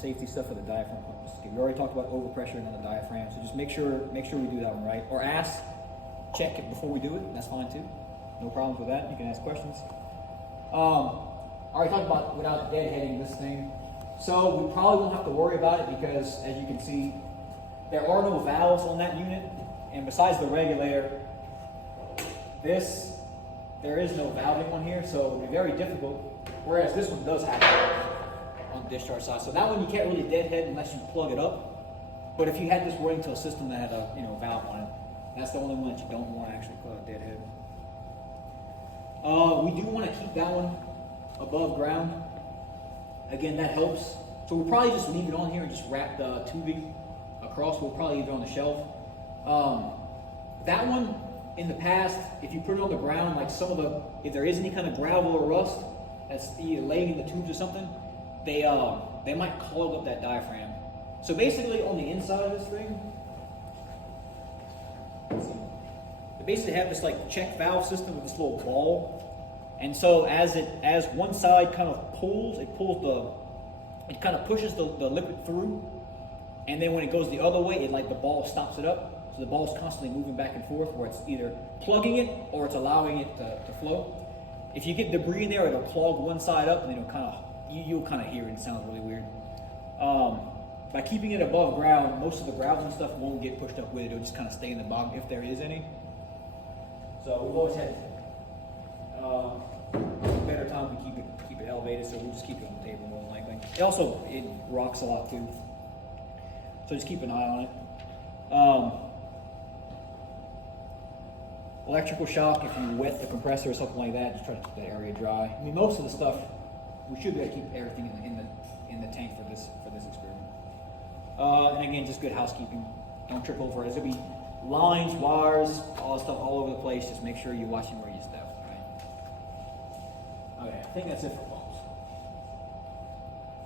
safety stuff for the diaphragm pumps. Okay, we already talked about overpressuring on the diaphragm, so just make sure we do that one right. Or ask, check it before we do it. That's fine too. No problems with that. You can ask questions. I already talked about without deadheading this thing. So we probably won't have to worry about it because, as you can see, there are no valves on that unit, and besides the regulator, there is no valving on here, so it would be very difficult. Whereas this one does have it on the discharge side. So that one you can't really deadhead unless you plug it up. But if you had this running to a system that had a valve on it, that's the only one that you don't want to actually put a deadhead. We do want to keep that one above ground. Again, that helps. So we'll probably just leave it on here and just wrap the tubing across. We'll probably leave it on the shelf. That one, in the past, if you put it on the ground, like if there is any kind of gravel or rust that's either laying in the tubes or something, they might clog up that diaphragm. So basically, on the inside of this thing, they basically have this like check valve system with this little ball, and so as one side kind of pulls, it kind of pushes the liquid through, and then when it goes the other way, the ball stops it up. So the ball's constantly moving back and forth, where it's either plugging it or it's allowing it to flow. If you get debris in there, it'll clog one side up, and then you'll kind of hear it. It sounds really weird. By keeping it above ground, most of the gravel and stuff won't get pushed up with it. It'll just kind of stay in the bottom if there is any. So we've always had better time to keep it elevated, so we'll just keep it on the table more than likely. It rocks a lot too, so just keep an eye on it. Electrical shock, if you wet the compressor or something like that, just try to keep that area dry. I mean, most of the stuff, we should be able to keep everything in the tank for this experiment. And again, just good housekeeping. Don't trip over it. There's going to be lines, wires, all that stuff all over the place. Just make sure you're watching where you step. Right? Okay, I think that's it for